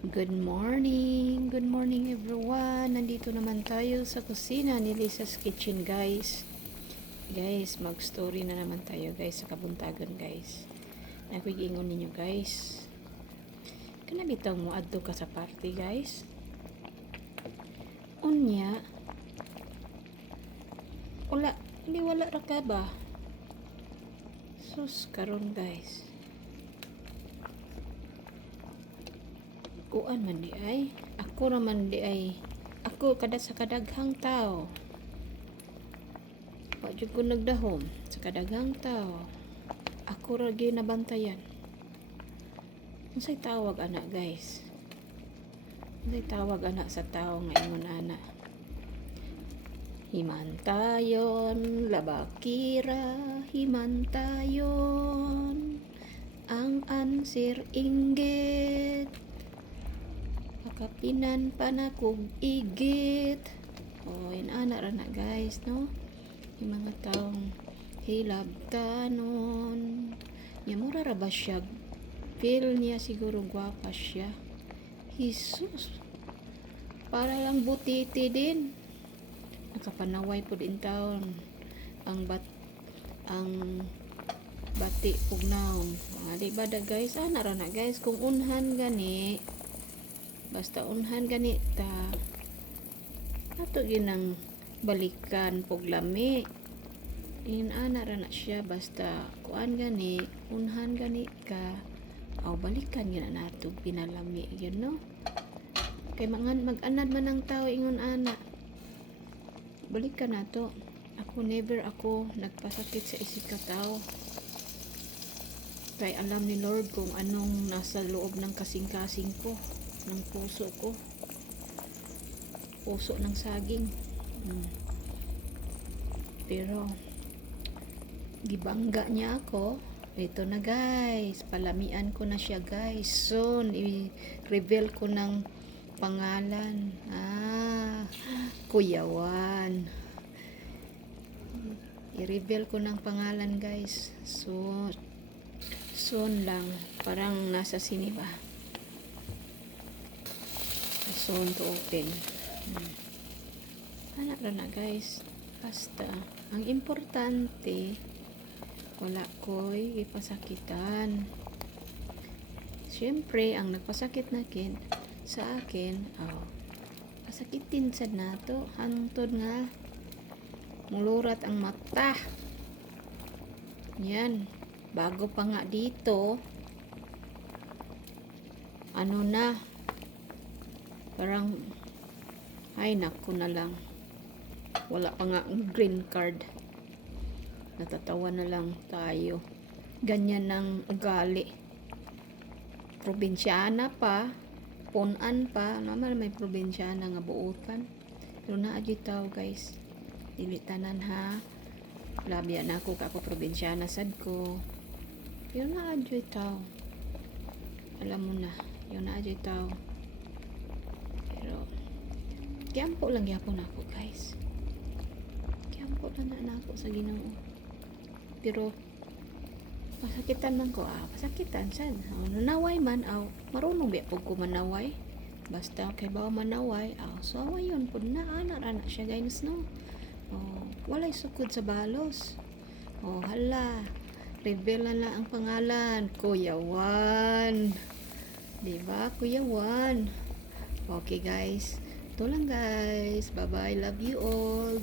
Good morning everyone. Nandito naman tayo sa kusina ni Lisa's Kitchen, guys. Guys, mag-story na naman tayo, guys, sa kabuntagan, guys. Nakikiingon ninyo, guys. Kana bitaw mo adto ka sa party, guys? Unya? Wala ra ka ba? Sus, karon, guys. Kuan man di ay ako raman di ay ako kada sa kadaghang tao wa jud ko nagdahom sa kadaghang tao ako ra gyud nabantayan. Unsay tawag ana, guys? Unsay tawag ana sa tao nga ingon ana? Himantayon labakira, himantayon ang ansir inggit, kapinan pa na kog igit. O, inana ra na, guys, no? Yung mga taong hilabtanon. Mura ra ba siya? Feel niya siguro gwapa siya. Jesus. Para lang butiti din. Nakapanaway po din taon. Ang bati pugnaw. Mga di ba da, guys? Ana ra na, guys. Kung unhan gani, basta unhan ganita ato ginang balikan pog lami ana ra na siya, basta kuan gani unhan gani ka aw balikan gina nato pinalami yun, no? Kay mag-anad man ang tao ingon ana balikan nato. Ako never ako nagpasakit sa isip ka tao, kay alam ni Lord kung anong nasa loob ng kasing-kasing ko, ng puso ko, puso ng saging. Pero gibangga niya ako. Ito na, guys, palamian ko na siya, guys. Soon i-reveal ko ng pangalan. Kuyawan. I-reveal ko ng pangalan, guys. So soon lang, parang nasa siniba. Soon to open. Anak na, guys. Basta ang importante wala ko'y ipasakitan. Siyempre ang nagpasakit nakin sa akin pasakitin sad nato hangtod nga mulurat ang mata. Yan, bago pa nga dito na parang ay naku na lang, wala pa nga ang green card, natatawa na lang tayo. Ganyan ng ugali, probinsyana pa, punan pa naman, may probinsyana nga buutan. Pero naadyo tao, guys, dilitanan ha, labya na ako kako probinsyana sad ko, pero naadyo tao, alam mo na yun, naadyo tao. Pero kiyampo lang yapon ako, guys, kiyampo lang na ako sa Ginoo. Pero pasakitan man ko, pasakitan sad. Nanaway man, marunong ba po ko manaway, basta kay ba manaway, so yun po na, ana siya, guys, no? Walay sukod sa balos. Hala, reveal na ang pangalan, Kuyawan, diba, Kuyawan? Okay, guys, ito lang, guys, bye bye, love you all.